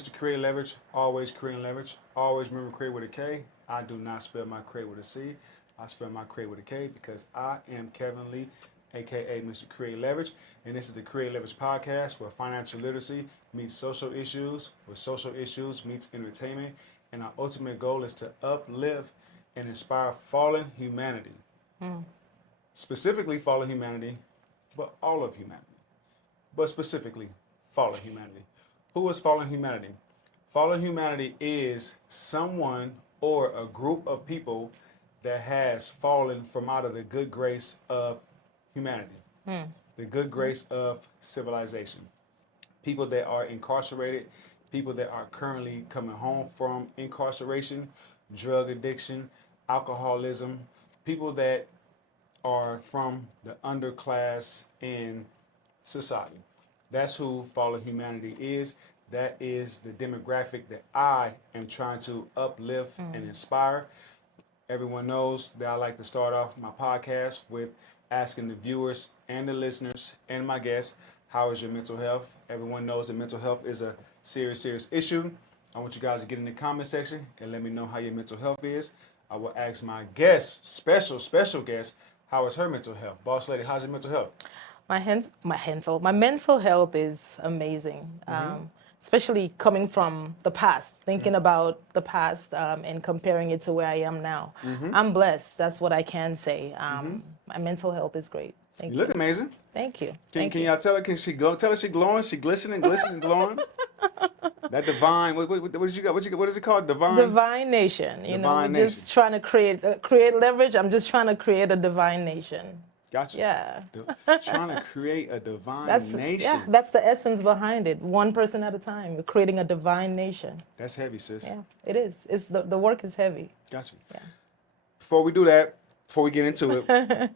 Mr. Kreate Leverage, always creating leverage. Always remember create with a K. I do not spell my create with a C. I spell my create with a K because I am Kevin Lee, aka Mr. Kreate Leverage, and this is the Kreate Leverage Podcast, where financial literacy meets social issues, where social issues meets entertainment, and our ultimate goal is to uplift and inspire fallen humanity. Specifically fallen humanity, but all of humanity. But specifically fallen humanity. Who is fallen humanity? Fallen humanity is someone or a group of people that has fallen from out of the good grace of humanity, the good grace of civilization. People that are incarcerated, people that are currently coming home from incarceration, drug addiction, alcoholism, people that are from the underclass in society. That's who fallen humanity is. That is the demographic that I am trying to uplift and inspire. Everyone knows that I like to start off my podcast with asking the viewers and the listeners and my guests, how is your mental health? Everyone knows that mental health is a serious issue. I want you guys to get in the comment section and let me know how your mental health is. I will ask my guest, special guest, how is her mental health? Boss lady, how's your mental health? My mental health is amazing. Especially coming from the past, thinking about the past and comparing it to where I am now. I'm blessed. That's what I can say. My mental health is great. Thank you. You look amazing. Thank you. Can y'all tell her? Can she glow? Tell her she glowing. She glistening, glowing. That divine. What did you got? What is it called? Divine nation. Divine we're just trying to create leverage. I'm just trying to create a divine nation. Gotcha. Yeah. Trying to create a divine nation. Yeah, that's the essence behind it. One person at a time. We're creating a divine nation. That's heavy, sis. Yeah, it is. It's the work is heavy. Gotcha. Yeah. Before we do that, before we get into it,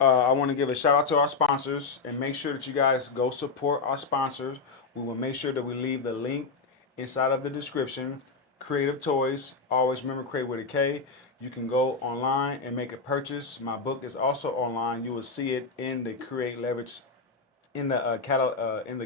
I want to give a shout out to our sponsors and make sure that you guys go support our sponsors. We will make sure that we leave the link inside of the description. Creative Toys. Always remember create with a K. You can go online and make a purchase. My book is also online. You will see it in the Kreate Leverage, in the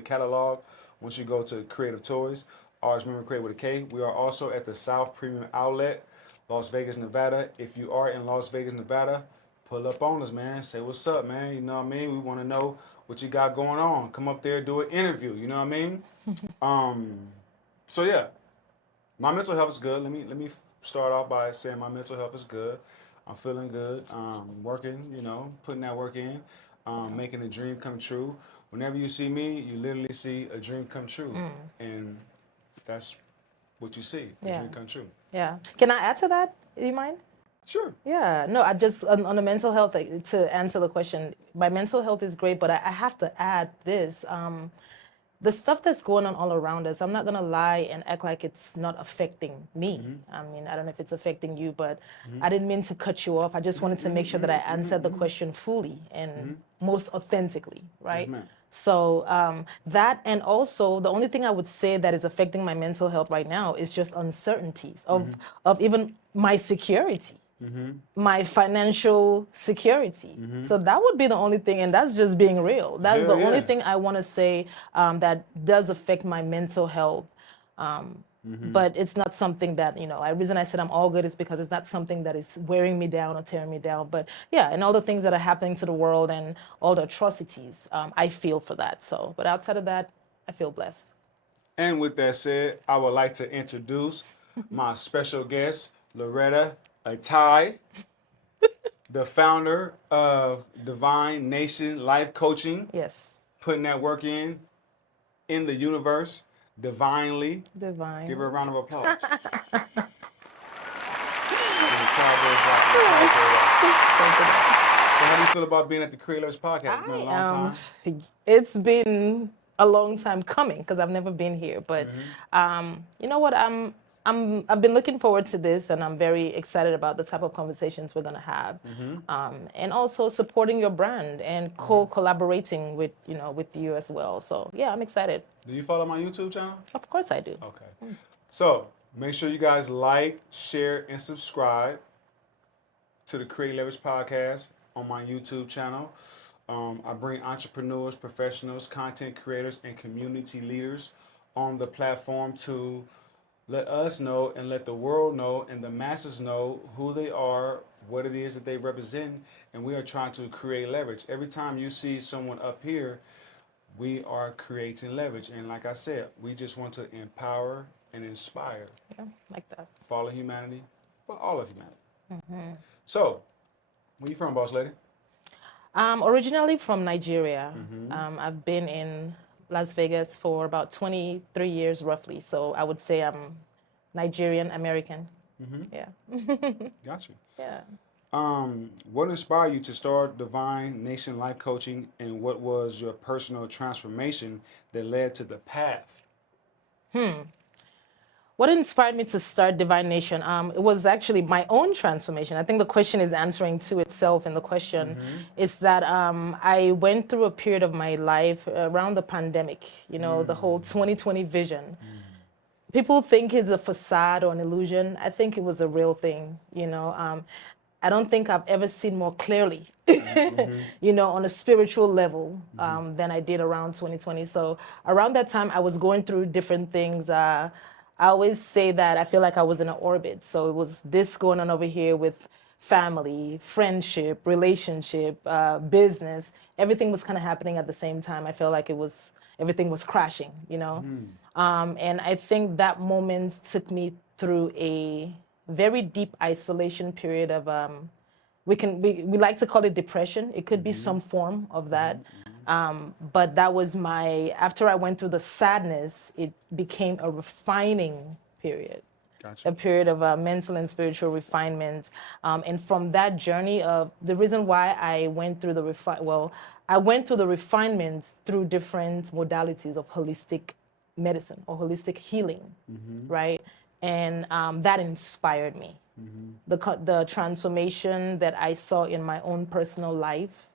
catalog. Once you go to Creative Toys, always remember Create with a K. We are also at the South Premium Outlet, Las Vegas, Nevada. If you are in Las Vegas, Nevada, pull up on us, man. Say what's up, man. You know what I mean? We want to know what you got going on. Come up there, do an interview. You know what I mean? So yeah, my mental health is good. Let me start off by saying my mental health is good. I'm feeling good. Working, putting that work in, making a dream come true. Whenever you see me, you literally see a dream come true. And that's what you see, a dream come true. Yeah. Can I add to that? Do you mind? Sure. Yeah. No, I just, on the mental health, to answer the question, my mental health is great, but I have to add this. The stuff that's going on all around us, I'm not going to lie and act like it's not affecting me. I mean, I don't know if it's affecting you, but I didn't mean to cut you off. I just wanted to make sure that I answered the question fully and most authentically, right? Yes, so that, and also the only thing I would say that is affecting my mental health right now is just uncertainties of even my security. My financial security. So that would be the only thing, and that's just being real. That's the only thing I want to say that does affect my mental health. But it's not something that, the reason I said I'm all good is because it's not something that is wearing me down or tearing me down. But yeah, and all the things that are happening to the world and all the atrocities, I feel for that. So, but outside of that, I feel blessed. And with that said, I would like to introduce my special guest, Lauretta Ita, the founder of Divine Nation Life Coaching. Yes. Putting that work in the universe, divinely. Divine. Give her a round of applause. Thank you. So how do you feel about being at the Kreate Leverage Podcast? It's been a long time. It's been a long time coming because I've never been here. But you know what? I've been looking forward to this, and I'm very excited about the type of conversations we're going to have, and also supporting your brand and collaborating with you as well. So yeah, I'm excited. Do you follow my YouTube channel? Of course I do. Okay. So make sure you guys like, share, and subscribe to the Kreate Leverage Podcast on my YouTube channel. I bring entrepreneurs, professionals, content creators, and community leaders on the platform to let us know and let the world know and the masses know who they are, what it is that they represent, and we are trying to create leverage. Every time you see someone up here, we are creating leverage. And like I said, we just want to empower and inspire. Yeah, like that. Fallen humanity, but all of humanity. So, where you from, boss lady? Originally from Nigeria. I've been in Las Vegas for about 23 years roughly. So I would say I'm Nigerian American. Yeah. Gotcha. Yeah. What inspired you to start Divine Nation Life Coaching, and what was your personal transformation that led to the path? What inspired me to start Divine Nation? It was actually my own transformation. I think the question is answering to itself, and the question is that I went through a period of my life around the pandemic, the whole 2020 vision. People think it's a facade or an illusion. I think it was a real thing, I don't think I've ever seen more clearly, on a spiritual level than I did around 2020. So around that time, I was going through different things. I always say that I feel like I was in an orbit. So it was this going on over here with family, friendship, relationship, business. Everything was kind of happening at the same time. I felt like everything was crashing, and I think that moment took me through a very deep isolation period of we like to call it depression. It could be some form of that. But that was after I went through the sadness, it became a refining period. Gotcha. A period of mental and spiritual refinement. And from that journey of the reason why I went through I went through the refinements through different modalities of holistic medicine or holistic healing, right? And that inspired me. The transformation that I saw in my own personal life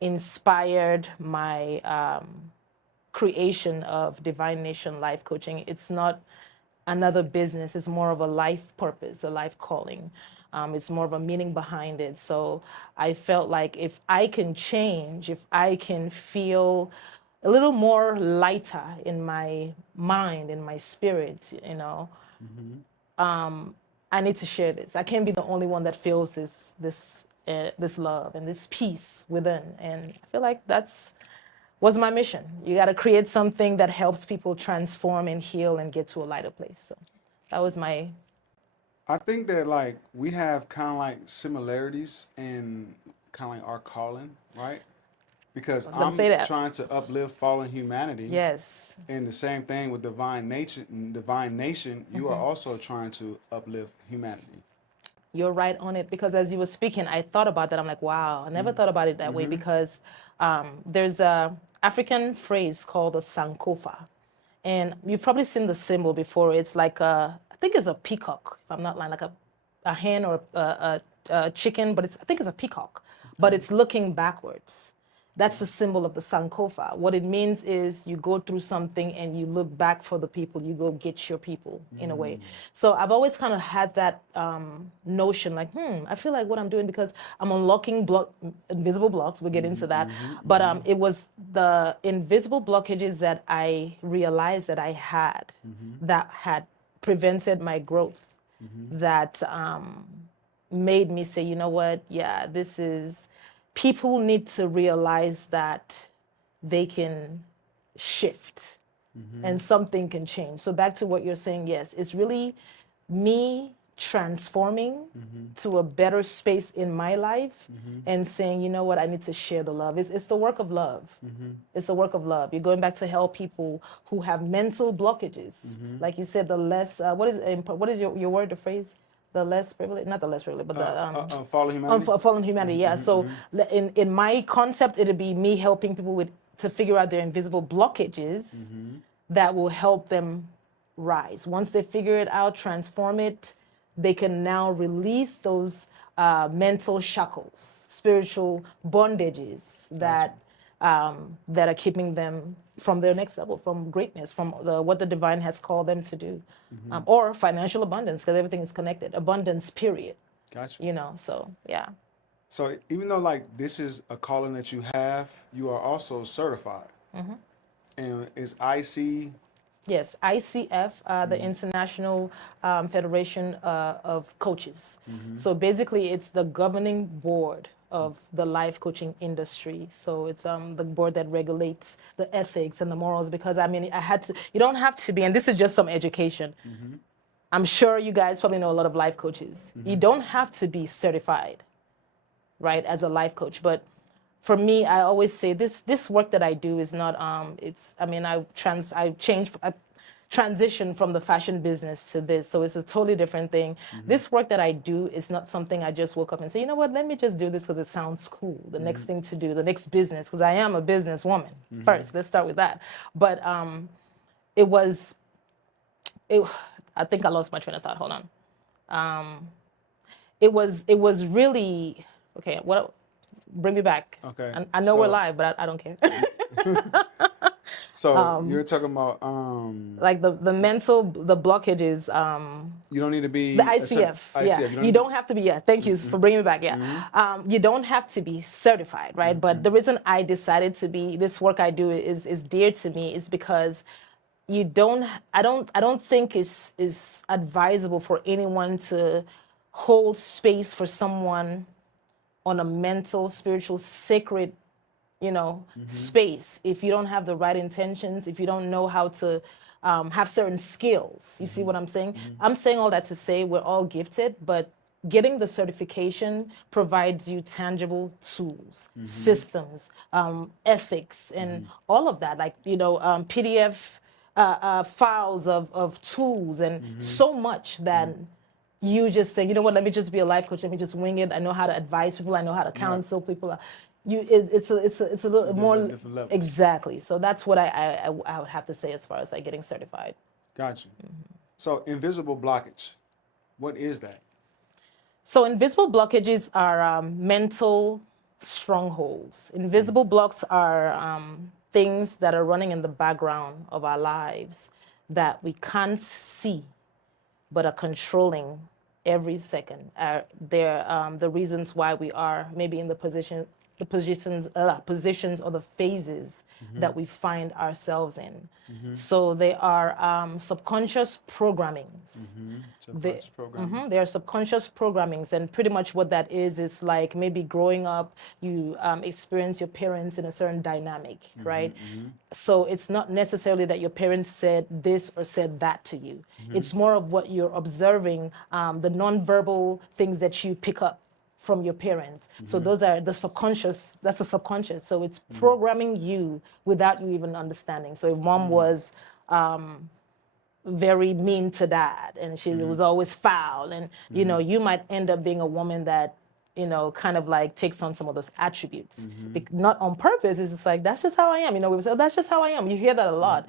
inspired my creation of Divine Nation Life Coaching. It's not another business. It's more of a life purpose, a life calling. It's more of a meaning behind it. So I felt like if I can change, if I can feel a little more lighter in my mind, in my spirit, I need to share this. I can't be the only one that feels this love and this peace within. And I feel like was my mission. You got to create something that helps people transform and heal and get to a lighter place. So that was I think that we have kind of similarities in kind of our calling, right? Because I'm trying to uplift fallen humanity. Yes. And the same thing with Divine Nation, you are also trying to uplift humanity. You're right on it, because as you were speaking, I thought about that. I'm like, wow, I never thought about it that way, because there's a African phrase called a sankofa. And you've probably seen the symbol before. It's like I think it's a peacock, if I'm not lying, like a hen or a chicken, but I think it's a peacock, but it's looking backwards. That's the symbol of the Sankofa. What it means is you go through something and you look back for the people, you go get your people in a way. So I've always kind of had that notion like, I feel like what I'm doing, because I'm unlocking invisible blocks, we'll get into that. But it was the invisible blockages that I realized that I had that had prevented my growth, that made me say, you know what, yeah, people need to realize that they can shift and something can change. So back to what you're saying, yes, it's really me transforming to a better space in my life and saying, you know what, I need to share the love. It's the work of love. It's the work of love. You're going back to help people who have mental blockages. Like you said, the less, what is your word, the phrase? The less privileged, not the less privileged, but the fallen humanity. Fallen humanity, yeah. So in my concept, it'd be me helping people to figure out their invisible blockages that will help them rise. Once they figure it out, transform it, they can now release those mental shackles, spiritual bondages that are keeping them from their next level, from greatness, from what the divine has called them to do, or financial abundance, because everything is connected. Abundance, period. Gotcha. So yeah. So even though this is a calling that you have, you are also certified. And is IC Yes, ICF, the International Federation of Coaches. So basically, it's the governing board of the life coaching industry. So it's the board that regulates the ethics and the morals. Because I mean, I had to. You don't have to be, and this is just some education. I'm sure you guys probably know a lot of life coaches. You don't have to be certified, right, as a life coach, but for me, I always say this work that I do is not I transitioned from the fashion business to this, so it's a totally different thing. This work that I do is not something I just woke up and say, you know what, let me just do this because it sounds cool. The next thing to do, the next business, because I am a businesswoman first. Let's start with that. But it was it. I think I lost my train of thought. Hold on. It was really okay. What? Bring me back. Okay. I know we're live, but I don't care. So you're talking about Like the blockages. you don't need to be The ICF. Yeah. You don't have to be. Yeah. Thank you for bringing me back. Yeah. You don't have to be certified, right? But the reason I decided to be this work I do is dear to me is because I don't think it's advisable for anyone to hold space for someone on a mental, spiritual, sacred, space if you don't have the right intentions, if you don't know how to have certain skills. You see what I'm saying? I'm saying all that to say we're all gifted, but getting the certification provides you tangible tools, systems, ethics, and all of that. Like, PDF files of tools and so much that you just say, you know what, let me just be a life coach. Let me just wing it. I know how to advise people. I know how to counsel people. It's a little more different level. Exactly. So that's what I would have to say as far as like getting certified. Gotcha. So invisible blockage, what is that? So invisible blockages are mental strongholds. Invisible blocks are things that are running in the background of our lives that we can't see, but are controlling every second. They're the reasons why we are maybe in the positions or the phases that we find ourselves in. So they are subconscious programmings. Subconscious programming. They are subconscious programmings, and pretty much what that is like maybe growing up, you experience your parents in a certain dynamic, right? So it's not necessarily that your parents said this or said that to you. It's more of what you're observing, the nonverbal things that you pick up from your parents. So those are the subconscious, that's the subconscious. So it's programming you without you even understanding. So if mom was very mean to dad and she was always foul, and you might end up being a woman that kind of like takes on some of those attributes, not on purpose. It's just like, that's just how I am. We say, oh, that's just how I am. You hear that a lot.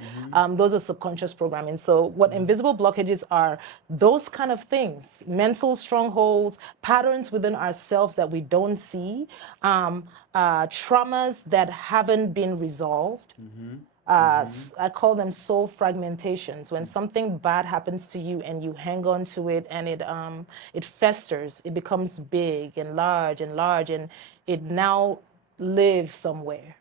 Those are subconscious programming. So what invisible blockages are, those kind of things, mental strongholds, patterns within ourselves that we don't see, traumas that haven't been resolved. I call them soul fragmentations. When something bad happens to you and you hang on to it and it festers, it becomes big and large, and it now lives somewhere.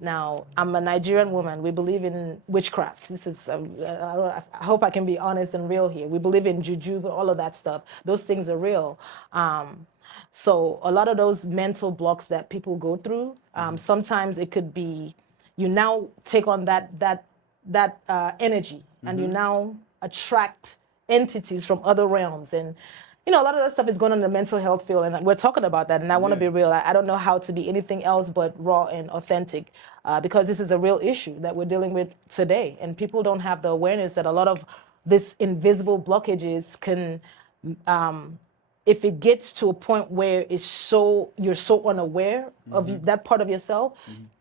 Now, I'm a Nigerian woman. We believe in witchcraft. This is, I hope I can be honest and real here. We believe in juju, all of that stuff. Those things are real. So a lot of those mental blocks that people go through, sometimes it could be, you now take on that energy, and you now attract entities from other realms. And, a lot of that stuff is going on in the mental health field, and we're talking about that. And I want to be real. I don't know how to be anything else but raw and authentic, because this is a real issue that we're dealing with today. And people don't have the awareness that a lot of this invisible blockages can, if it gets to a point where you're so unaware of that part of yourself,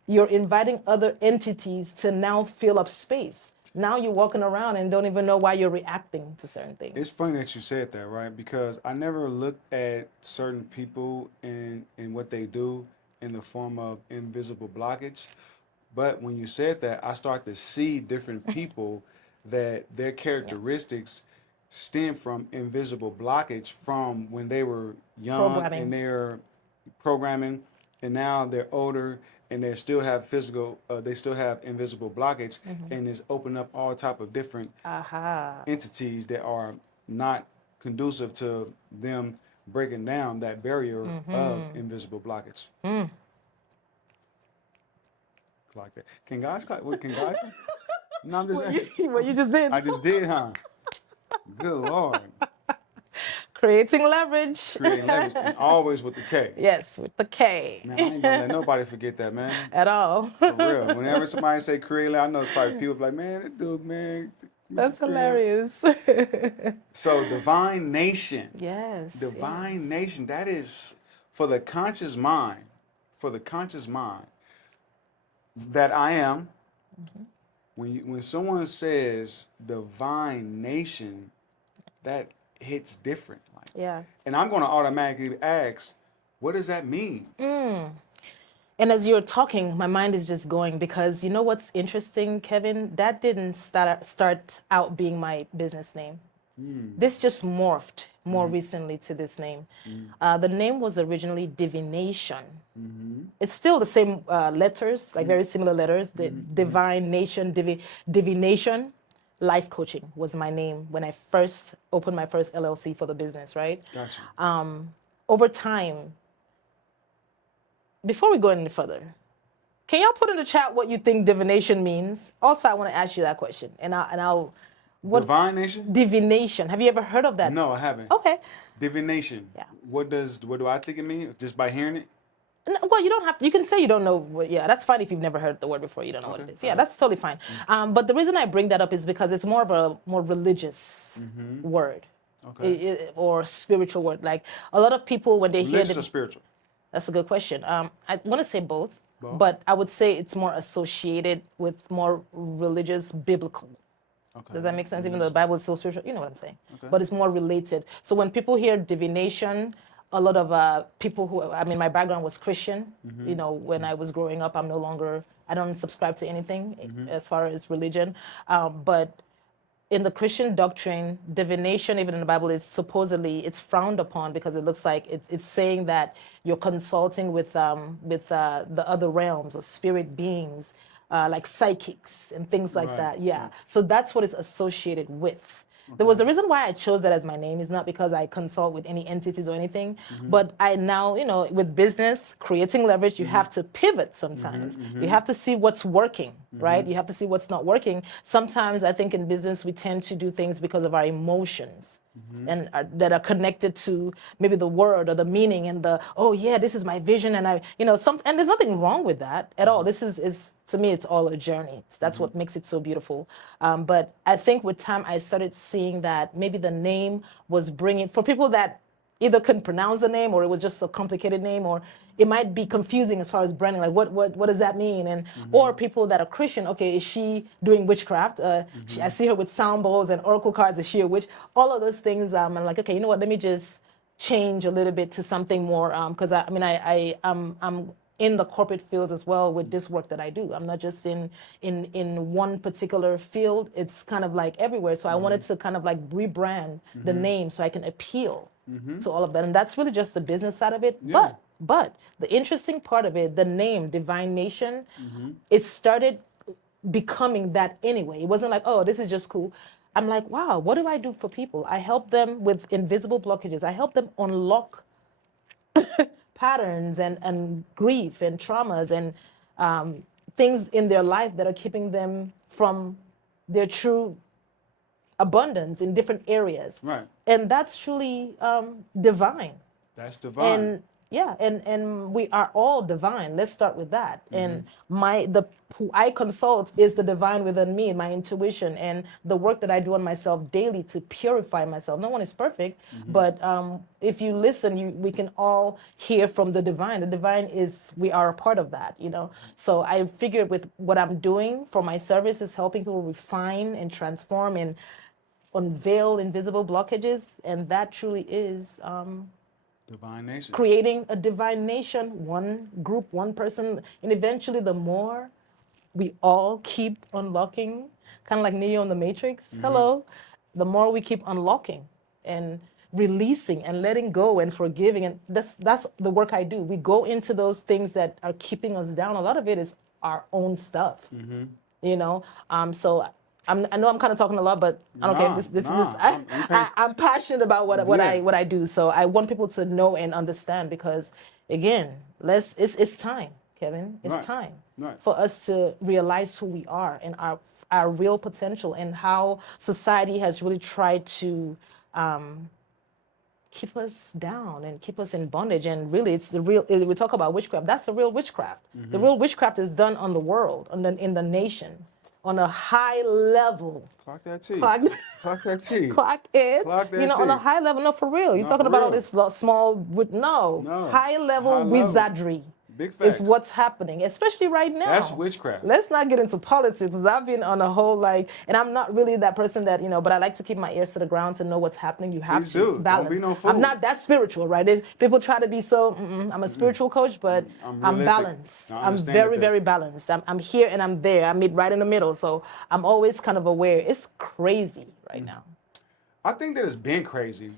you're inviting other entities to now fill up space. Now you're walking around and don't even know why you're reacting to certain things. It's funny that you said that, right? Because I never looked at certain people and what they do in the form of invisible blockage. But when you said that, I start to see different people that their characteristics stem from invisible blockage from when they were young and they're programming, and now they're older and they still have they still have invisible blockage, and it's opened up all type of different entities that are not conducive to them breaking down that barrier of invisible blockage. Like that. Can guys? Can guys? No, I'm just saying. What you just did. I just did, huh? Good Lord. Creating leverage. Creating leverage, and always with the K. Yes, with the K. Man, I ain't gonna let nobody forget that, man. At all. For real. Whenever somebody say create leverage, I know it's probably people like, man, that dude, man. That's hilarious. So divine nation. Yes. Divine nation. That is for the conscious mind. For the conscious mind. That I am. When someone says divine nation, that hits different. Yeah. And I'm going to automatically ask, what does that mean? And as you're talking, my mind is just going, because you know what's interesting, Kevin? That didn't start out being my business name. This just morphed more recently to this name. The name was originally divination. It's still the same letters, like very similar letters. The divine nation, divination. Life coaching was my name when I first opened my first LLC for the business, right? Gotcha. Over time, before we go any further, can y'all put in the chat what you think divination means? Also, I want to ask you that question, and I'll what Divine nation? divination? Have you ever heard of that? No, I haven't. Okay. Divination. Yeah. What do I think it means? Just by hearing it? Well, you don't have to. You can say you don't know. That's fine if you've never heard the word before. You don't know what it is. Yeah, that's totally fine. But the reason I bring that up is because it's more of a more religious word, or spiritual word. Like a lot of people when they hear Religious or spiritual? that's a good question. I want to say both, but I would say it's more associated with more religious, biblical. Okay. Does that make sense? Even though the Bible is still spiritual, you know what I'm saying. But it's more related. So when people hear divination, a lot of people who, my background was Christian. You know, when I was growing up, I don't subscribe to anything as far as religion. But in the Christian doctrine, divination, even in the Bible, is supposedly, it's frowned upon because it looks like it's saying that you're consulting with the other realms or spirit beings, like psychics and things like that. Yeah. So that's what it's associated with. There was a reason why I chose that as my name. It's not because I consult with any entities or anything, but I now, with business, creating leverage, you have to pivot sometimes. You have to see what's working, right? You have to see what's not working. Sometimes I think in business, we tend to do things because of our emotions and that are connected to maybe the word or the meaning and this is my vision. And and there's nothing wrong with that at all. This is to me, it's all a journey. That's what makes it so beautiful. But I think with time, I started seeing that maybe the name was bringing, for people that either couldn't pronounce the name or it was just a complicated name, or it might be confusing as far as branding, like what does that mean? And or people that are Christian, okay, is she doing witchcraft? I see her with sound bowls and oracle cards. Is she a witch? All of those things. I'm like, okay, you know what? Let me just change a little bit to something more. Because I'm in the corporate fields as well with this work that I do. I'm not just in one particular field. It's kind of like everywhere. So I wanted to kind of like rebrand the name so I can appeal to all of that. And that's really just the business side of it. Yeah. But the interesting part of it, the name Divine Nation, it started becoming that anyway. It wasn't like, oh, this is just cool. I'm like, wow, what do I do for people? I help them with invisible blockages. I help them unlock patterns and grief and traumas and things in their life that are keeping them from their true abundance in different areas. Right. And that's truly divine. That's divine. And and we are all divine. Let's start with that. And who I consult is the divine within me, my intuition, and the work that I do on myself daily to purify myself. No one is perfect, but if you listen, we can all hear from the divine. The divine we are a part of that, So I figured with what I'm doing for my service is helping people refine and transform and unveil invisible blockages, and that truly is Divine nation. creating a divine nation, one group, one person, and eventually the more we all keep unlocking, kind of like Neo in the Matrix, hello, the more we keep unlocking and releasing and letting go and forgiving. And that's the work I do. We go into those things that are keeping us down. A lot of it is our own stuff, you know? So I know I'm kind of talking a lot, but I don't care. I'm passionate about what I do. So I want people to know and understand, because again, it's time, Kevin. It's time for us to realize who we are and our real potential, and how society has really tried to keep us down and keep us in bondage. And really, it's the real. We talk about witchcraft. That's the real witchcraft. The real witchcraft is done on the world, in the nation, on a high level. Clock that T. Clock that T. Clock it. Clock that You know, T. on a high level. No, for real. You're talking about all this small. No. High level wizardry. Big facts. Is what's happening, especially right now. That's witchcraft. Let's not get into politics, because I've been on a whole, and I'm not really that person that, but I like to keep my ears to the ground to know what's happening. You have to balance. Don't be no fool. I'm not that spiritual, right? People try to be so, I'm a spiritual coach, but I'm balanced. I'm very, very balanced. I'm here and I'm there. I'm right in the middle. So I'm always kind of aware. It's crazy right now. I think that it's been crazy.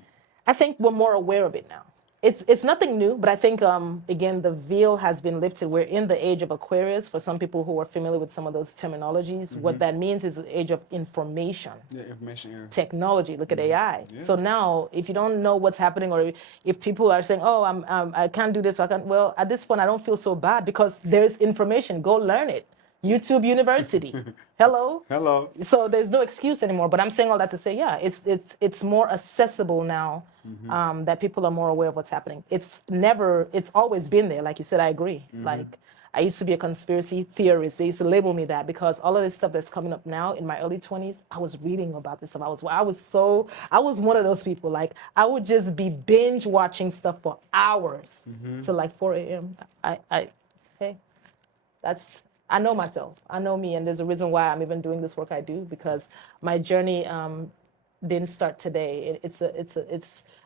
I think we're more aware of it now. It's nothing new, but I think, again, the veil has been lifted. We're in the age of Aquarius. For some people who are familiar with some of those terminologies, what that means is the age of information. Yeah, information era. Technology. Look at AI. Yeah. So now, if you don't know what's happening, or if people are saying, "Oh, I can't do this," well, at this point, I don't feel so bad, because there's information. Go learn it. YouTube University. Hello. So there's no excuse anymore. But I'm saying all that to say, yeah, it's more accessible now, that people are more aware of what's happening. It's always been there. Like you said, I agree. Like, I used to be a conspiracy theorist. They used to label me that, because all of this stuff that's coming up now in my early 20s, I was reading about this stuff. I was one of those people. Like, I would just be binge watching stuff for hours till like 4 a.m. I know myself. I know me, and there's a reason why I'm even doing this work I do, because my journey didn't start today.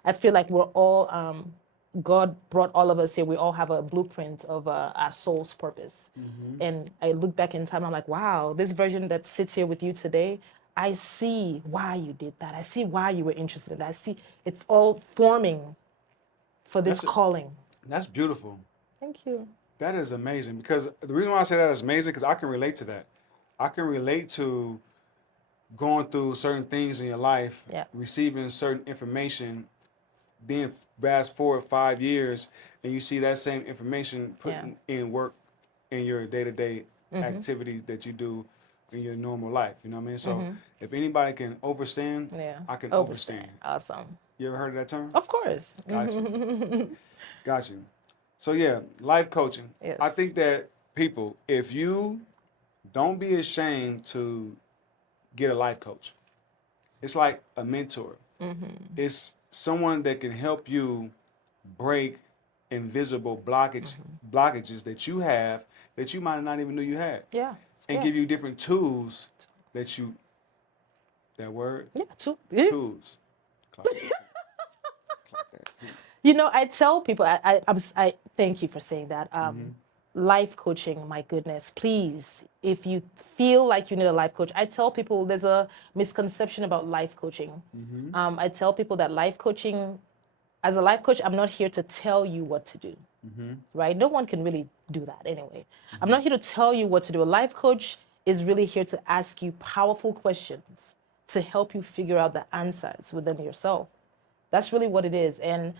I feel like we're all, God brought all of us here. We all have a blueprint of our soul's purpose. And I look back in time, I'm like, wow, this version that sits here with you today, I see why you did that. I see why you were interested in that. I see it's all forming for this calling. That's beautiful. Thank you. That is amazing, because the reason why I say that is amazing, because I can relate to that. I can relate to going through certain things in your life, receiving certain information, being fast forward 5 years, and you see that same information put in work in your day-to-day activity that you do in your normal life. You know what I mean? So if anybody can overstand, I can overstand. Awesome. You ever heard of that term? Of course. Got you. Got you. So yeah, life coaching. Yes. I think that people, if you don't be ashamed to get a life coach. It's like a mentor. It's someone that can help you break invisible blockages that you have that you might not even know you had. Yeah. And give you different tools that you, that word? Yeah, tools. Clock that. I tell people, I thank you for saying that. Life coaching, my goodness, please, if you feel like you need a life coach, I tell people there's a misconception about life coaching. I tell people that life coaching, as a life coach, I'm not here to tell you what to do, right? No one can really do that anyway. I'm not here to tell you what to do. A life coach is really here to ask you powerful questions to help you figure out the answers within yourself. That's really what it is. And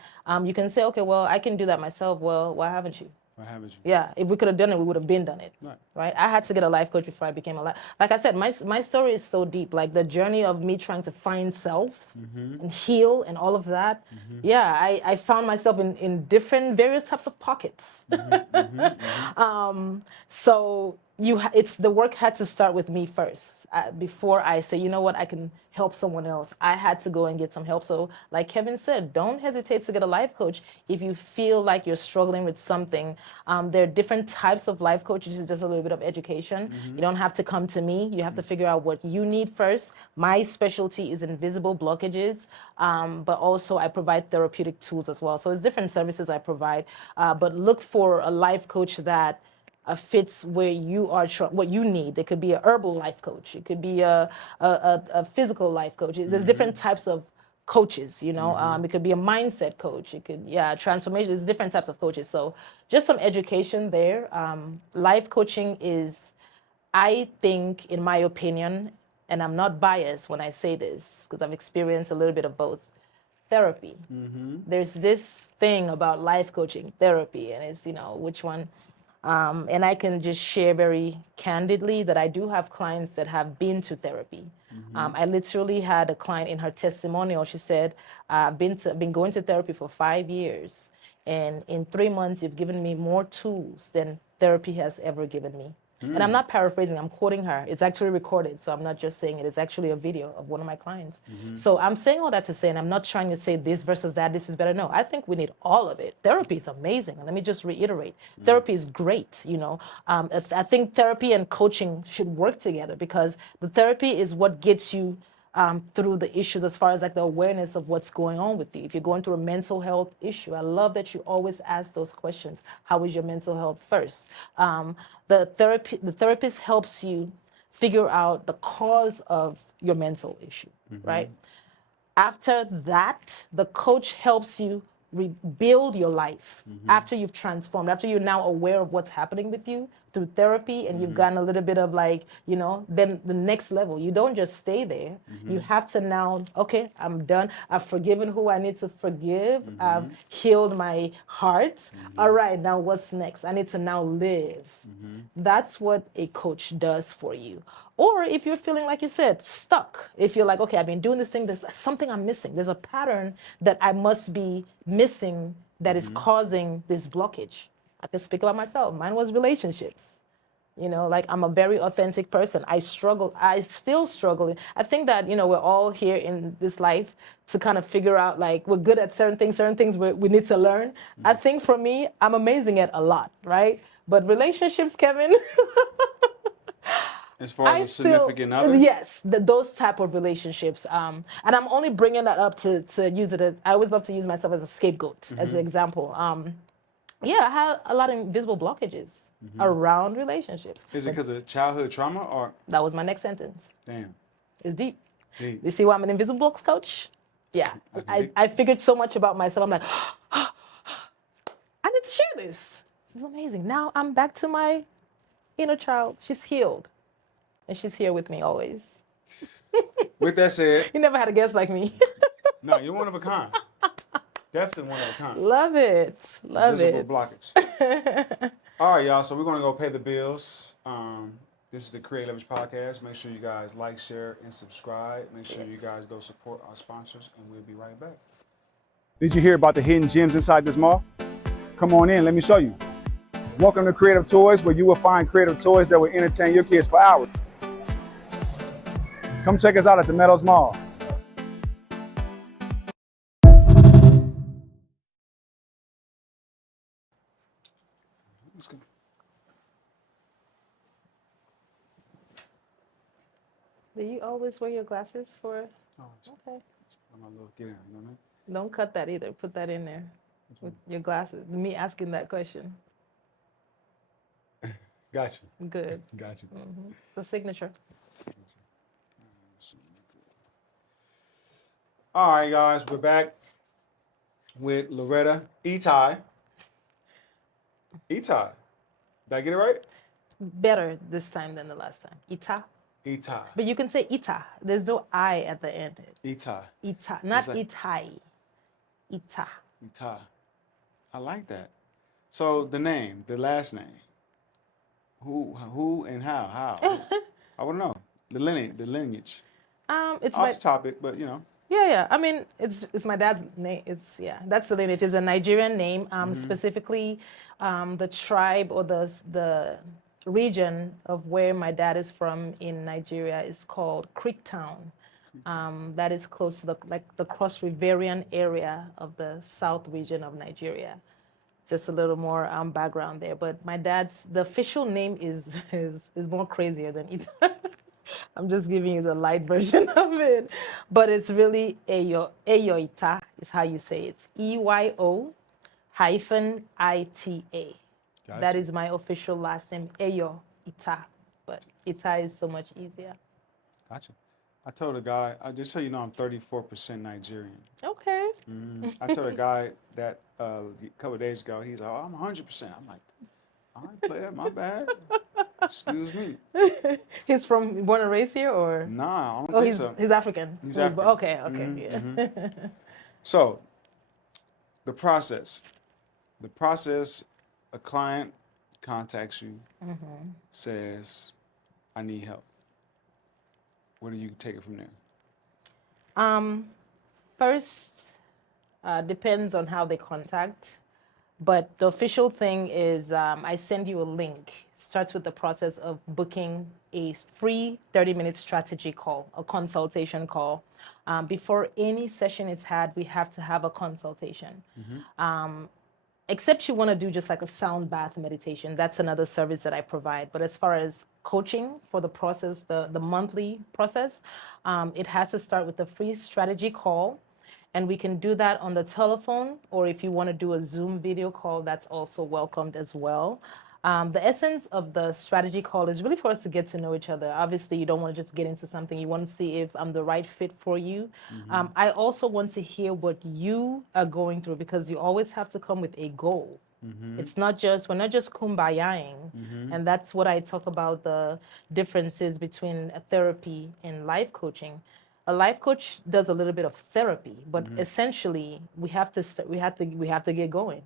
you can say, okay, well, I can do that myself. Well, why haven't you? Why haven't you? Yeah, if we could have done it, we would have been done it. Right? I had to get a life coach before I became a life. Like I said, my story is so deep. Like the journey of me trying to find self and heal and all of that. Yeah, I found myself in different, various types of pockets. So it's the work had to start with me first before I say, you know what, I can help someone else. I had to go and get some help. So like Kevin said, don't hesitate to get a life coach if you feel like you're struggling with something. There are different types of life coaches, just a little bit of education. You don't have to come to me. You have to figure out what you need first. My specialty is invisible blockages, but also I provide therapeutic tools as well. So it's different services I provide, but look for a life coach that fits where you are, what you need. It could be a herbal life coach. It could be a physical life coach. There's different types of coaches, you know. It could be a mindset coach. It could, transformation. There's different types of coaches. So just some education there. Life coaching is, I think, in my opinion, and I'm not biased when I say this because I've experienced a little bit of both, therapy. There's this thing about life coaching, therapy, and it's, which one? And I can just share very candidly that I do have clients that have been to therapy. I literally had a client in her testimonial. She said, I've been going to therapy for 5 years. And in 3 months, you've given me more tools than therapy has ever given me. And I'm not paraphrasing, I'm quoting her. It's actually recorded, so I'm not just saying it. It's actually a video of one of my clients. So I'm saying all that to say, and I'm not trying to say this versus that, this is better. No, I think we need all of it. Therapy is amazing. And let me just reiterate, therapy is great, I think therapy and coaching should work together because the therapy is what gets you through the issues as far as like the awareness of what's going on with you. If you're going through a mental health issue, I love that you always ask those questions. How is your mental health first? The therapist helps you figure out the cause of your mental issue, right? After that, the coach helps you rebuild your life after you've transformed, after you're now aware of what's happening with you through therapy and you've gotten a little bit of like, then the next level. You don't just stay there. You have to now, okay, I'm done. I've forgiven who I need to forgive. I've healed my heart. All right, now what's next? I need to now live. That's what a coach does for you. Or if you're feeling, like you said, stuck, if you're like, okay, I've been doing this thing, there's something I'm missing. There's a pattern that I must be missing that is causing this blockage. I can speak about myself. Mine was relationships. Like I'm a very authentic person. I still struggle. I think that, we're all here in this life to kind of figure out, like, we're good at certain things we need to learn. I think for me, I'm amazing at a lot, right? But relationships, Kevin, as far as a significant other? Yes, those type of relationships. And I'm only bringing that up to use it I always love to use myself as a scapegoat, as an example. I had a lot of invisible blockages around relationships. Is it because of childhood trauma or? That was my next sentence. Damn. It's deep. Deep. You see why I'm an invisible blocks coach? Yeah. I figured so much about myself. I'm like, I need to share this. This is amazing. Now I'm back to my inner child. She's healed. And she's here with me always. With that said. You never had a guest like me. No, you're one of a kind. Definitely one of a kind. Love it. Love it. Invisible blockage. All right, y'all. So we're going to go pay the bills. This is the Kreate Leverage Podcast. Make sure you guys like, share, and subscribe. Make sure you guys go support our sponsors, and we'll be right back. Did you hear about the hidden gems inside this mall? Come on in, let me show you. Welcome to Creative Toys, where you will find creative toys that will entertain your kids for hours. Come check us out at the Meadows Mall. Let's go. Do you always wear your glasses for? Oh, Okay. I'm a little get in, you know what I mean? Don't cut that either. Put that in there with your glasses. Me asking that question. Got you. Good. Got you. It's a signature. All right, guys, we're back with Lauretta Ita. Ita. Did I get it right? Better this time than the last time. Ita. Ita. But you can say Ita. There's no I at the end. Ita. Ita. Not like- Itai. Ita. Ita. I like that. So the name, the last name. Who and how? I want to know. The lineage. It's Off my topic, but yeah. I mean, it's my dad's name. That's the lineage. It's a Nigerian name. Specifically, the tribe or the region of where my dad is from in Nigeria is called Creektown. That is close to the Cross Riverian area of the South region of Nigeria. Just a little more background there. But my dad's the official name is more crazier than it. I'm just giving you the light version of it, but it's really Eyoita is how you say it. It's EYO-ITA. Gotcha. That is my official last name, Eyoita. But Ita is so much easier. Gotcha. I told a guy, I just so you know, I'm 34% Nigerian. Okay. I told a guy that a couple of days ago, he's like, oh, I'm 100%. I'm like, all right, player, my bad. Excuse me. He's born and raised here, or? Nah, I don't Oh, think so. he's African. He's African. Okay, yeah. So, the process, a client contacts you, says, I need help. Where do you take it from there? First, depends on how they contact, but the official thing is I send you a link. Starts with the process of booking a free 30-minute strategy call, a consultation call. Before any session is had, we have to have a consultation. Except you want to do just like a sound bath meditation. That's another service that I provide. But as far as coaching for the process, the monthly process, it has to start with a free strategy call. And we can do that on the telephone, or if you want to do a Zoom video call, that's also welcomed as well. The essence of the strategy call is really for us to get to know each other. Obviously, you don't want to just get into something. You want to see if I'm the right fit for you. I also want to hear what you are going through, because you always have to come with a goal. We're not just kumbayaing. And that's what I talk about, the differences between therapy and life coaching. A life coach does a little bit of therapy, but essentially we have to get going.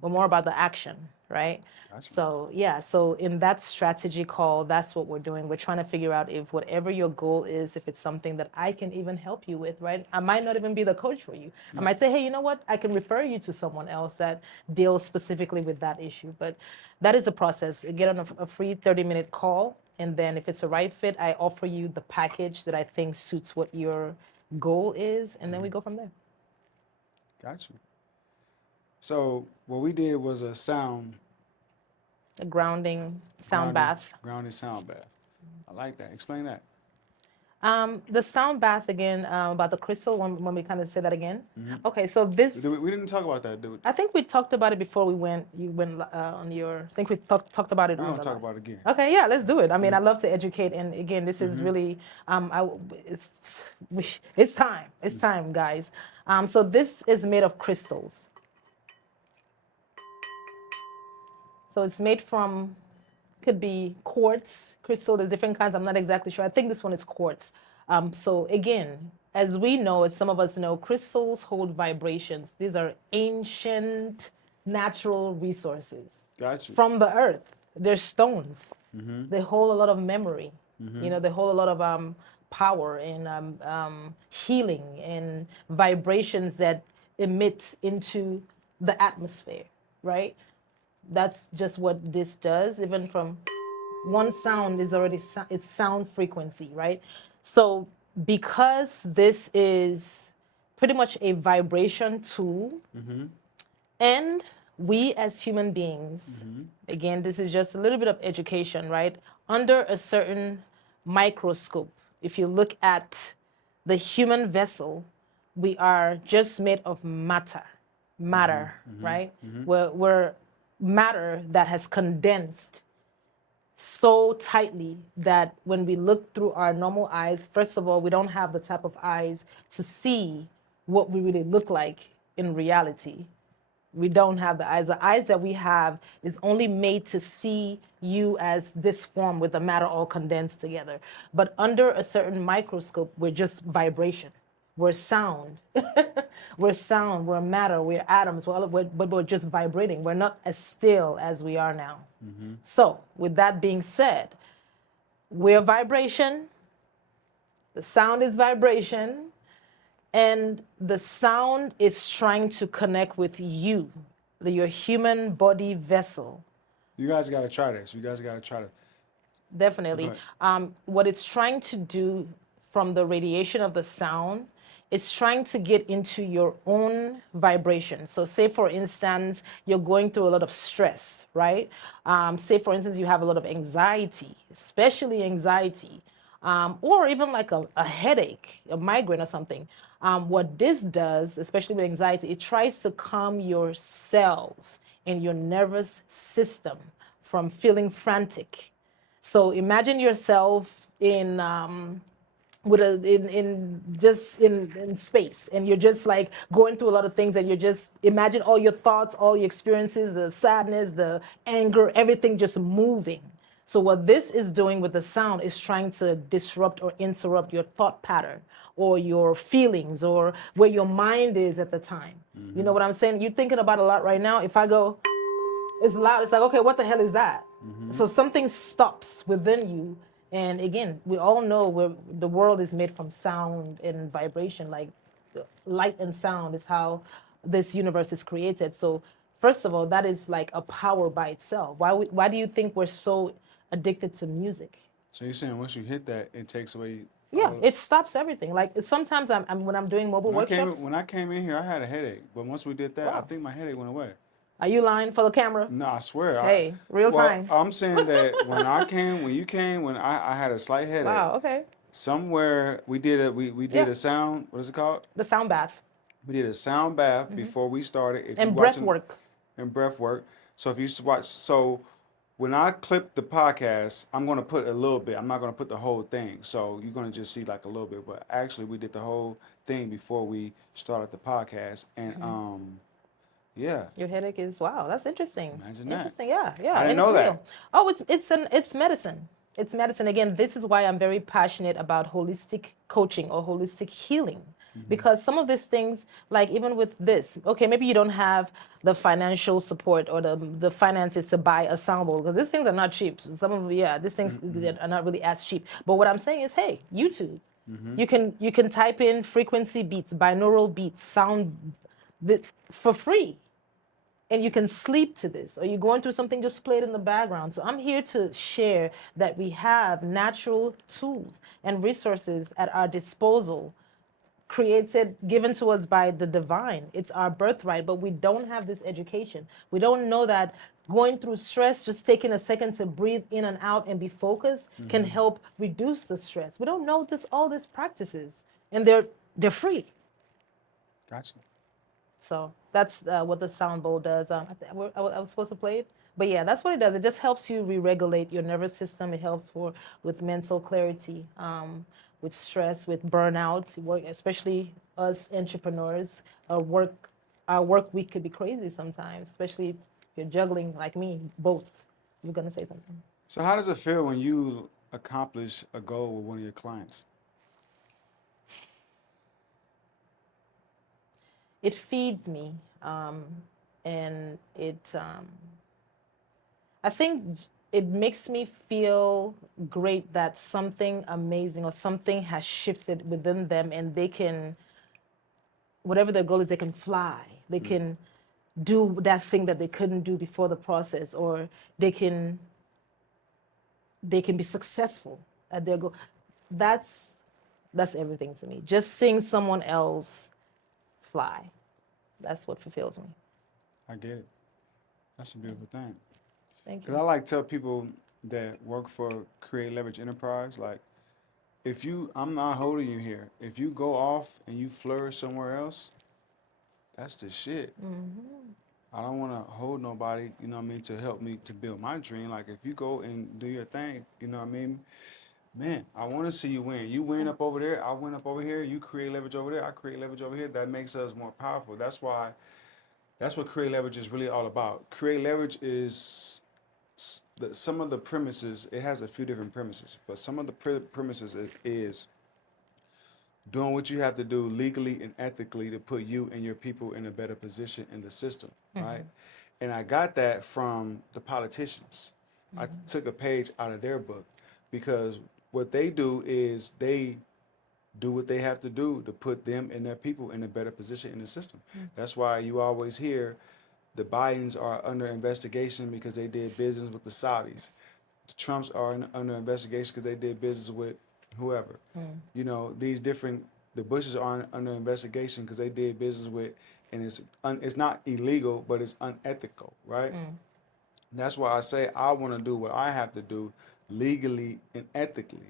We're more about the action, right? Gotcha. So in that strategy call, that's what we're doing. We're trying to figure out if whatever your goal is, if it's something that I can even help you with, right? I might not even be the coach for you. I might say, hey, you know what? I can refer you to someone else that deals specifically with that issue. But that is the process. You get on a free 30-minute call. And then if it's a right fit, I offer you the package that I think suits what your goal is. And then we go from there. Got you. So what we did was a grounding sound bath. Grounding sound bath. I like that. Explain that. The sound bath again, about the crystal, when we kind of say that again. Okay, so this... We didn't talk about that, did we? I think we talked about it before you went on your... I think we talked about it. We're going to talk about it again. Okay, yeah, let's do it. I mean, I love to educate. And again, this is really... it's time. It's time, guys. So this is made of crystals. So it's made from... could be quartz, crystal, there's different kinds. I'm not exactly sure. I think this one is quartz. So again, as we know, as some of us know, crystals hold vibrations. These are ancient natural resources. Gotcha. From the earth. They're stones. They hold a lot of memory. You know, they hold a lot of power and healing and vibrations that emit into the atmosphere, right? That's just what this does. Even from one sound is already it's sound frequency, right? So because this is pretty much a vibration tool, and we as human beings, again, this is just a little bit of education, right? Under a certain microscope, if you look at the human vessel, we are just made of matter, right? We're matter that has condensed so tightly that when we look through our normal eyes, first of all, we don't have the type of eyes to see what we really look like in reality. We don't have the eyes. The eyes that we have is only made to see you as this form with the matter all condensed together. But under a certain microscope, we're just vibration. We're sound. We're sound. We're matter. We're atoms. But we're just vibrating. We're not as still as we are now. So, with that being said, we're vibration. The sound is vibration. And the sound is trying to connect with you, your human body vessel. You guys got to try this. Definitely. What it's trying to do from the radiation of the sound, it's trying to get into your own vibration. So say, for instance, you're going through a lot of stress, right? Say, for instance, you have a lot of anxiety, especially anxiety, or even like a headache, a migraine or something. What this does, especially with anxiety, it tries to calm your cells in your nervous system from feeling frantic. So imagine yourself in with a in space, and you're just like going through a lot of things, and you're just imagine all your thoughts, all your experiences, the sadness, the anger, everything just moving. So what this is doing with the sound is trying to disrupt or interrupt your thought pattern or your feelings or where your mind is at the time. You know what I'm saying? You're thinking about a lot right now. If I go, it's loud, it's like, okay, what the hell is that? So something stops within you. And again, we all know the world is made from sound and vibration. Like light and sound is how this universe is created. So first of all, that is like a power by itself. Why do you think we're so addicted to music? So you're saying once you hit that, it takes away. Yeah, it stops everything. Like sometimes when I'm doing mobile workshops. When I came in here, I had a headache, but once we did that, I think my headache went away. Are you lying for the camera? No, I swear. Hey, real time. I'm saying that when you came, I had a slight headache. Wow. Okay. Somewhere we did a sound. What is it called? The sound bath. We did a sound bath before we started. And breath work. And breath work. So if you watch, when I clip the podcast, I'm going to put a little bit. I'm not going to put the whole thing. So you're going to just see like a little bit. But actually, we did the whole thing before we started the podcast. And yeah. Your headache is wow. That's interesting. Imagine that. Interesting. Yeah. Yeah. I didn't and know it's that. real. Oh, it's medicine. It's medicine. Again, this is why I'm very passionate about holistic coaching or holistic healing. Because some of these things, like even with this, okay, maybe you don't have the financial support or the finances to buy a sound bowl, because these things are not cheap. Some of these things are not really as cheap. But what I'm saying is, hey, YouTube, you can type in frequency beats, binaural beats, sound for free. And you can sleep to this, or you're going through something, just play it in the background. So I'm here to share that we have natural tools and resources at our disposal, given to us by the divine. It's our birthright, but we don't have this education. We don't know that going through stress, just taking a second to breathe in and out and be focused can help reduce the stress. We don't know all these practices, and they're free. Gotcha. So that's what the sound bowl does. I was supposed to play it, but yeah, that's what it does. It just helps you re-regulate your nervous system. It helps with mental clarity, with stress, with burnout, especially us entrepreneurs. Our work week could be crazy sometimes, especially if you're juggling like me, both. You're gonna say something. So how does it feel when you accomplish a goal with one of your clients? It feeds me, and I think it makes me feel great that something amazing or something has shifted within them, and they can, whatever their goal is, they can fly. They can do that thing that they couldn't do before the process, or they can be successful at their goal. That's everything to me. Just seeing someone else fly. That's what fulfills me. I get it. That's a beautiful thing. Thank you. Because I like to tell people that work for Kreate Leverage Enterprise, like, I'm not holding you here. If you go off and you flourish somewhere else, that's the shit. I don't want to hold nobody, you know what I mean, to help me to build my dream. Like, if you go and do your thing, you know what I mean, man, I want to see you win. You win up over there, I win up over here. You create leverage over there, I create leverage over here. That makes us more powerful. That's what Kreate Leverage is really all about. Kreate Leverage is some of the premises. It has a few different premises, but some of the premises is doing what you have to do legally and ethically to put you and your people in a better position in the system, right? And I got that from the politicians. I took a page out of their book, because what they do is they do what they have to do to put them and their people in a better position in the system. That's why you always hear the Bidens are under investigation because they did business with the Saudis. The Trumps are under investigation because they did business with whoever. You know, the Bushes are under investigation because they did business with, and it's not illegal, but it's unethical, right? That's why I say I want to do what I have to do legally and ethically.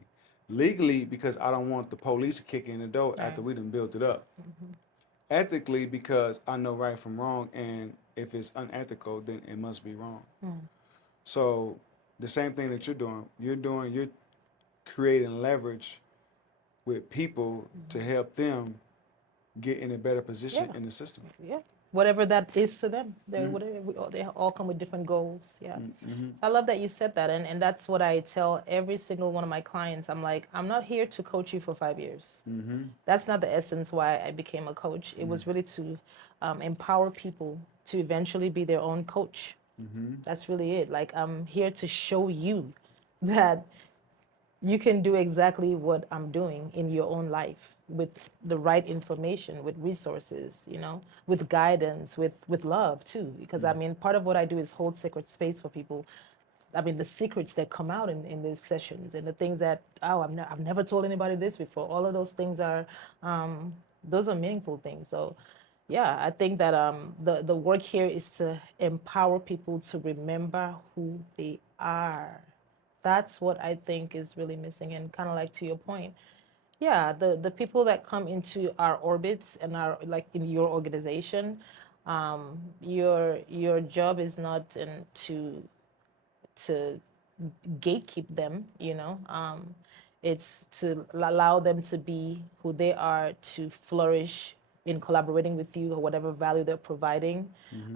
Legally, because I don't want the police to kick in the door after we done built it up. Ethically, because I know right from wrong, and if it's unethical, then it must be wrong. So the same thing that you're creating leverage with people to help them get in a better position Yeah. in the system. Yeah, whatever that is to them. They all come with different goals. Yeah. I love that you said that. And that's what I tell every single one of my clients. I'm like, I'm not here to coach you for 5 years. That's not the essence why I became a coach. It was really to empower people to eventually be their own coach. That's really it. Like, I'm here to show you that you can do exactly what I'm doing in your own life with the right information, with resources, with guidance, with love too. Because I mean, part of what I do is hold sacred space for people. I mean, the secrets that come out in these sessions and the things that, I've never told anybody this before. All of those things are, those are meaningful things. So yeah, I think that the work here is to empower people to remember who they are. That's what I think is really missing. And kind of like to your point, yeah, the people that come into our orbits and are like in your organization, your job is not to gatekeep them, it's to allow them to be who they are, to flourish in collaborating with you or whatever value they're providing.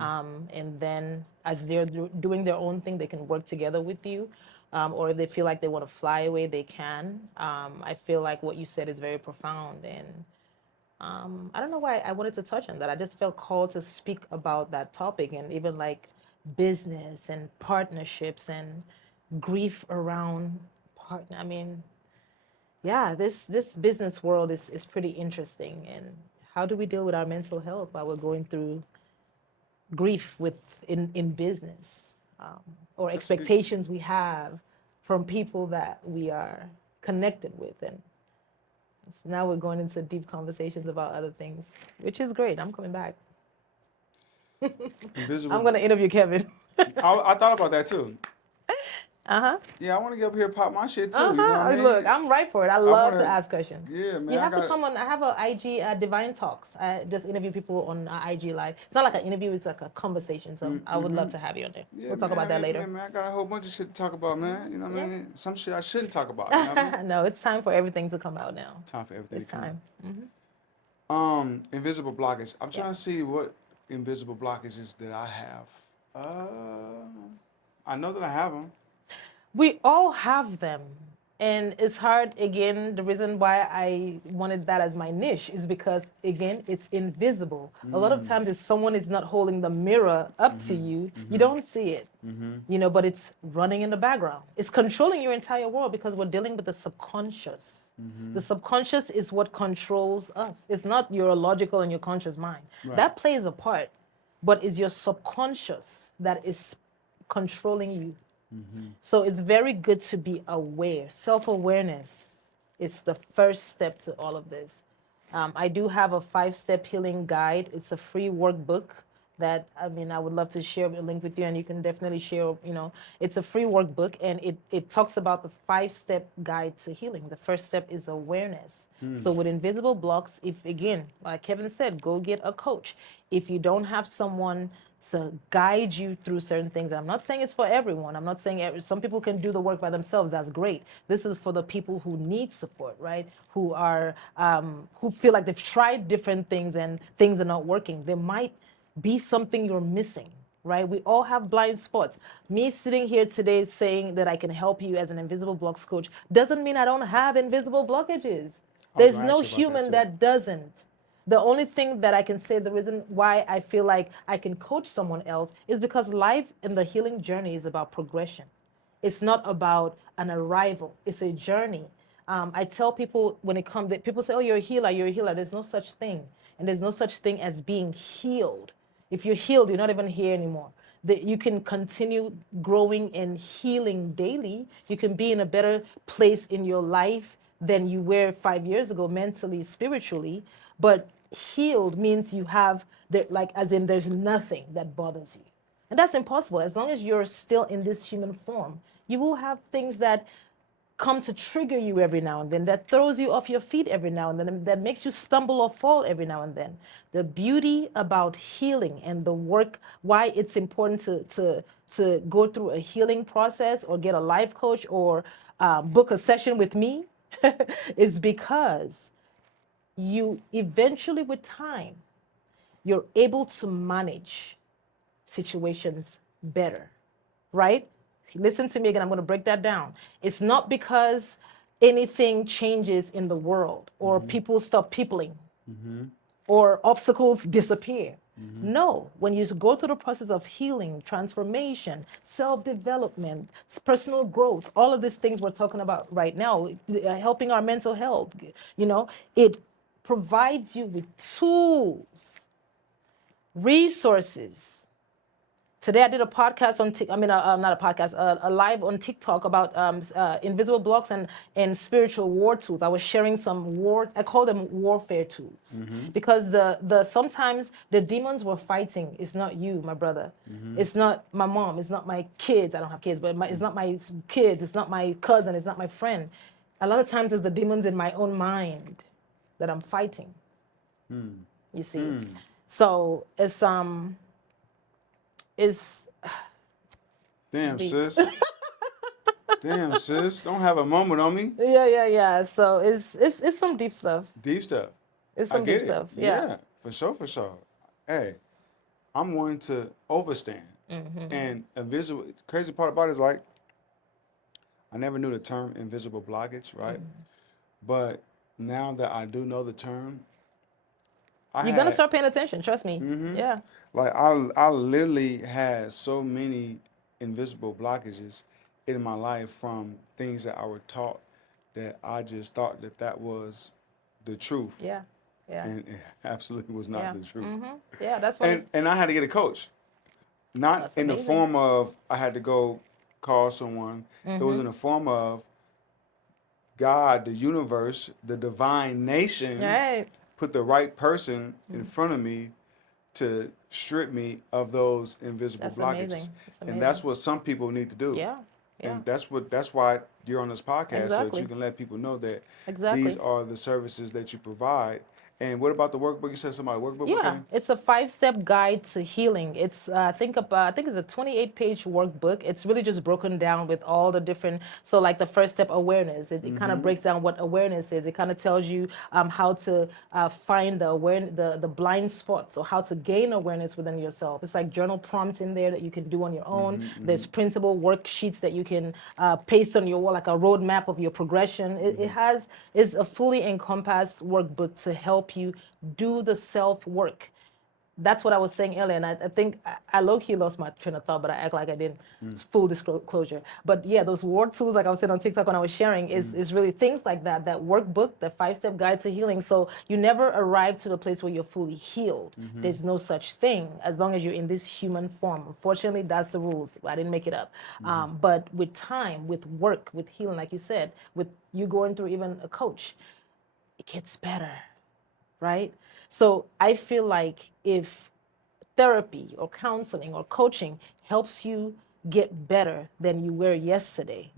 And then as they're doing their own thing, they can work together with you. Or if they feel like they want to fly away, they can. I feel like what you said is very profound. And I don't know why I wanted to touch on that. I just felt called to speak about that topic, and even like business and partnerships and grief around partner. I mean, yeah, this business world is pretty interesting. And how do we deal with our mental health while we're going through grief in business? Or expectations we have from people that we are connected with. And so now we're going into deep conversations about other things, which is great. I'm coming back. I'm going to interview Kevin. I thought about that too. Uh-huh. Yeah, I want to get up here and pop my shit too. You know what I mean? Look, I'm right for it. I love to ask questions. Yeah, man. You have to come on. I have a IG Divine Talks. I just interview people on IG Live. It's not like an interview; it's like a conversation. So I would love to have you on there. Yeah, we'll talk about that later. Man, I got a whole bunch of shit to talk about, man. You know what I mean? Some shit I shouldn't talk about. You know what I mean? No, it's time for everything to come out now. Time for everything It's to come time. out. Invisible blockage. I'm trying to see what invisible blockages that I have. I know that I have them. We all have them. And it's hard, again, the reason why I wanted that as my niche is because, again, it's invisible. A lot of times if someone is not holding the mirror up to you, you don't see it, but it's running in the background. It's controlling your entire world because we're dealing with the subconscious. The subconscious is what controls us. It's not your logical and your conscious mind. Right. That plays a part, but it's your subconscious that is controlling you. So it's very good to be aware. Self-awareness is the first step to all of this. I do have a 5-step healing guide. It's a free workbook that, I would love to share a link with you, and you can definitely share, it's a free workbook, and it talks about the 5-step guide to healing. The first step is awareness. So with invisible blocks, if, again, like Kevin said, go get a coach. If you don't have someone to guide you through certain things. I'm not saying it's for everyone. I'm not saying some people can do the work by themselves. That's great. This is for the people who need support, right? Who are who feel like they've tried different things and things are not working. There might be something you're missing, right? We all have blind spots. Me sitting here today saying that I can help you as an invisible blocks coach doesn't mean I don't have invisible blockages. There's no human that doesn't. The only thing that I can say, the reason why I feel like I can coach someone else is because life in the healing journey is about progression. It's not about an arrival. It's a journey. I tell people when it comes, people say, oh, you're a healer, you're a healer. There's no such thing. And there's no such thing as being healed. If you're healed, you're not even here anymore. That you can continue growing and healing daily. You can be in a better place in your life than you were 5 years ago, mentally, spiritually. But healed means you have, as in there's nothing that bothers you. And that's impossible. As long as you're still in this human form, you will have things that come to trigger you every now and then, that throws you off your feet every now and then, that makes you stumble or fall every now and then. The beauty about healing and the work, why it's important to go through a healing process or get a life coach or book a session with me, is because you eventually, with time, you're able to manage situations better, right? Listen to me again. I'm going to break that down. It's not because anything changes in the world or people stop peopling or obstacles disappear. No, when you go through the process of healing, transformation, self-development, personal growth, all of these things we're talking about right now, helping our mental health, it provides you with tools, resources. Today I did a podcast on, not a podcast, a live on TikTok about invisible blocks and spiritual war tools. I was sharing I call them warfare tools, because sometimes the demons we're fighting is not you, my brother. It's not my mom. It's not my kids. I don't have kids, but it's not my kids. It's not my cousin. It's not my friend. A lot of times it's the demons in my own mind that I'm fighting. You see? So it's Damn, sis. Damn, sis. Don't have a moment on me. Yeah. So it's some deep stuff. Deep stuff. It's some deep stuff. Yeah. For sure. Hey, I'm wanting to overstand. And crazy part about it is, like, I never knew the term invisible blockage, right? But now that I do know the term, You're going to start paying attention, trust me. Yeah. Like, I literally had so many invisible blockages in my life from things that I were taught that I just thought that was the truth. Yeah. And it absolutely was not the truth. Yeah, that's why. And I had to get a coach. Not in the form of I had to go call someone. It was in the form of God, the universe, the divine nation, put the right person in front of me to strip me of those invisible blockages. And that's what some people need to do. Yeah. And that's why you're on this podcast, so that you can let people know that these are the services that you provide. And what about the workbook? You said somebody workbook? Yeah, it's a 5-step guide to healing. It's I think it's a 28-page workbook. It's really just broken down with all the different. So like the first step, awareness. It kind of breaks down what awareness is. It kind of tells you how to find the blind spots, or how to gain awareness within yourself. It's like journal prompts in there that you can do on your own. There's printable worksheets that you can paste on your wall, like a roadmap of your progression. It's a fully encompassed workbook to help you do the self-work. That's what I was saying earlier, and I think I low-key lost my train of thought, but I act like I didn't. Full disclosure. But yeah, those war tools, like I was saying on TikTok when I was sharing, is really things like that workbook, the 5-step guide to healing. So you never arrive to the place where you're fully healed. There's no such thing as long as you're in this human form. Unfortunately, that's the rules. I didn't make it up. But with time, with work, with healing, like you said, with you going through even a coach, it gets better. Right? So I feel like if therapy or counseling or coaching helps you get better than you were yesterday,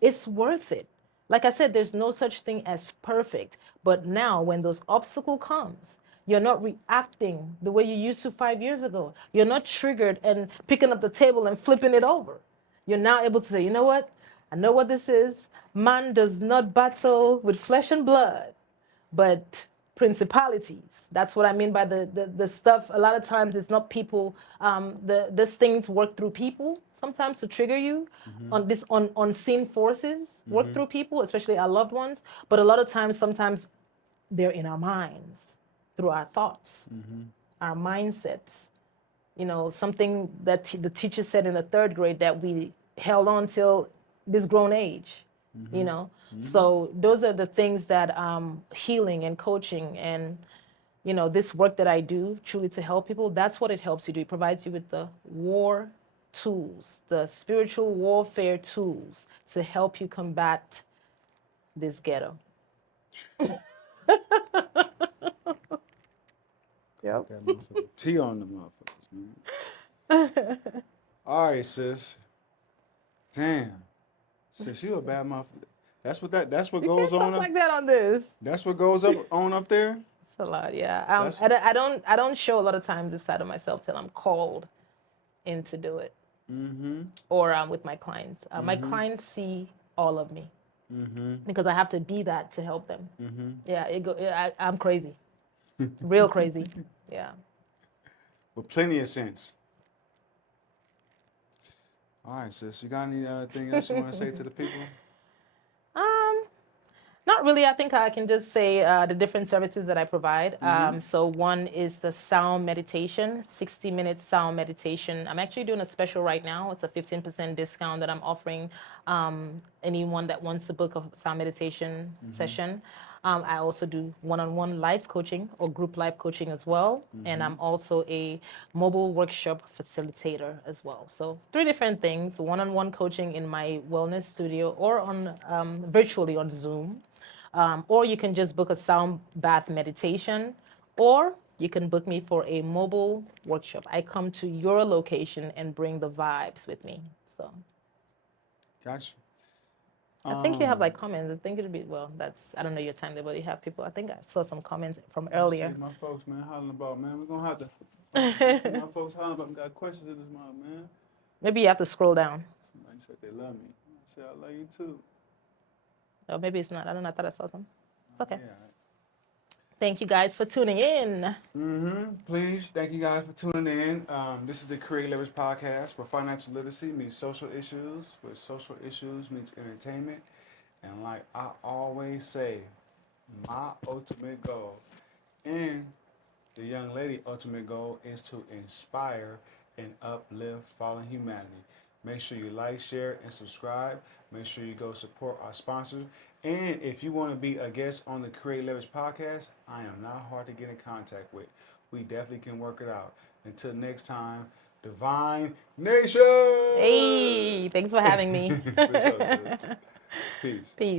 it's worth it. Like I said, there's no such thing as perfect. But now when those obstacle comes, you're not reacting the way you used to 5 years ago. You're not triggered and picking up the table and flipping it over. You're now able to say, you know what? I know what this is. Man does not battle with flesh and blood, but principalities. That's what I mean by the stuff. A lot of times it's not people. These things work through people sometimes to trigger you on unseen forces work through people, especially our loved ones. But a lot of times, sometimes they're in our minds through our thoughts, our mindsets. Something that the teacher said in the 3rd grade that we held on till this grown age. So those are the things that healing and coaching and this work that I do truly to help people, that's what it helps you do. It provides you with the war tools, the spiritual warfare tools to help you combat this ghetto. Yep. Tea on the motherfuckers, man. All right, sis. Damn. Sis, you a bad motherfucker. That's what goes on. Like that on this. That's what goes on up there. It's a lot, yeah. I don't show a lot of times this side of myself till I'm called in to do it. Or with my clients. My clients see all of me. because I have to be that to help them. Yeah, I'm crazy, real crazy. Yeah. With plenty of sense. All right, sis. You got anything else you want to say to the people? Not really. I think I can just say the different services that I provide. So one is the sound meditation, 60-minute sound meditation. I'm actually doing a special right now. It's a 15% discount that I'm offering anyone that wants to book a sound meditation session. I also do one-on-one life coaching or group life coaching as well. And I'm also a mobile workshop facilitator as well. So 3 different things, one-on-one coaching in my wellness studio or on virtually on Zoom. Or you can just book a sound bath meditation, or you can book me for a mobile workshop. I come to your location and bring the vibes with me. So, Gotcha. I think you have like comments. I think it'd be, well, I don't know your time there, but you have people. I think I saw some comments from earlier. My folks, man, hollering about, man. We're going to have to. My folks hollering about, got questions in this month, man. Maybe you have to scroll down. Somebody said they love me. I said, I love you too. Oh, maybe it's not. I don't know. I thought I saw them. It's okay. Yeah. Thank you guys for tuning in. Please, thank you guys for tuning in. This is the Kreate Leverage Podcast, where financial literacy meets social issues, where social issues meets entertainment. And like I always say, my ultimate goal and the young lady ultimate goal is to inspire and uplift fallen humanity. Make sure you like, share, and subscribe. Make sure you go support our sponsors. And if you want to be a guest on the Kreate Leverage Podcast, I am not hard to get in contact with. We definitely can work it out. Until next time, Divine Nation! Hey, thanks for having me. For sure, sis. Peace. Peace.